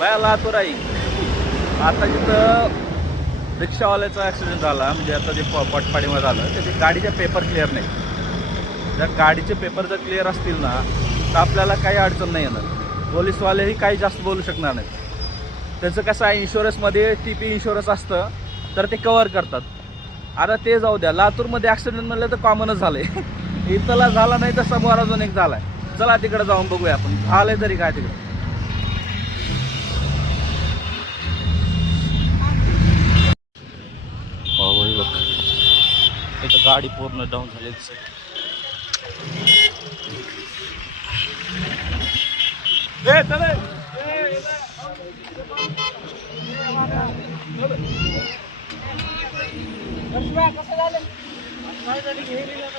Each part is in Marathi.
बाया लातूराई आता जिथं रिक्षावाल्याचा ॲक्सिडेंट झाला, म्हणजे आता जे पटपाडीमध्ये झालं त्याचे गाडीचे पेपर क्लिअर नाही. जर गाडीचे पेपर जर क्लिअर असतील ना तर आपल्याला काही अडचण नाही येणार. पोलीसवालेही काही जास्त बोलू शकणार नाहीत. त्याचं कसं आहे, इन्शुरन्समध्ये TP इन्शुरन्स असतं तर ते कवर करतात. आता ते जाऊ द्या, लातूरमध्ये ॲक्सिडेंट म्हणलं तर कॉमनच झालं आहे. इथला झाला नाही तर समोर अजून एक झाला आहे. चला तिकडे जाऊन बघूया आपण झालं आहे तरी काय तिकडं. बघ इथं गाडी पूर्ण डाऊन झाली.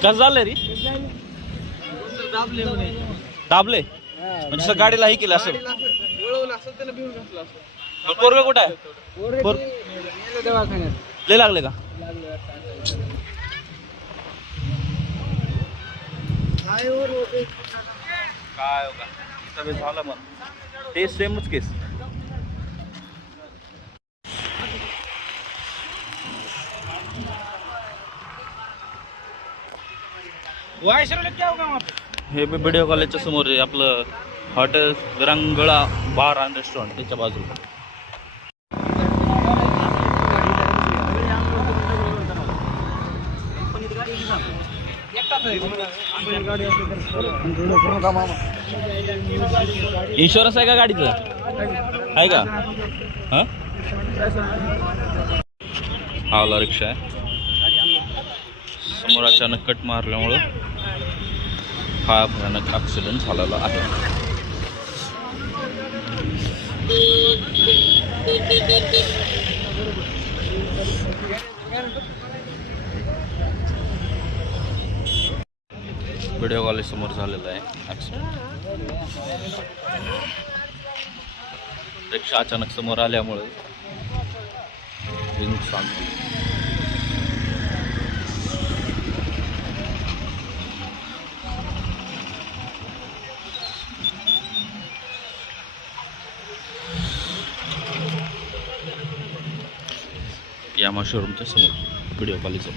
कसं झालं रे? दाबले म्हणजे असं गाडीला हे केलं असेल. पोरग कुठं आहे? लय लागले का? काय का झालं मग ते सेमच केस. हे BDO कॉलेजच्या समोर आहे आपलं हॉटेल विरंगुळा बार अँड रेस्टॉरंट, त्याच्या बाजूला. इन्शुरन्स आहे का गाडीचं? आहे का? हां, हा रिक्षा आहे. समोर अचानक कट मारल्यामुळं हा भयानक ॲक्सिडेंट झालेला आहे. BDO कॉलेज समोर झालेला आहे ॲक्सिडेंट. रिक्षा अचानक समोर आल्यामुळे नुकसान झालं. यामा शोरूमच्या समोर BDO कॉलेज.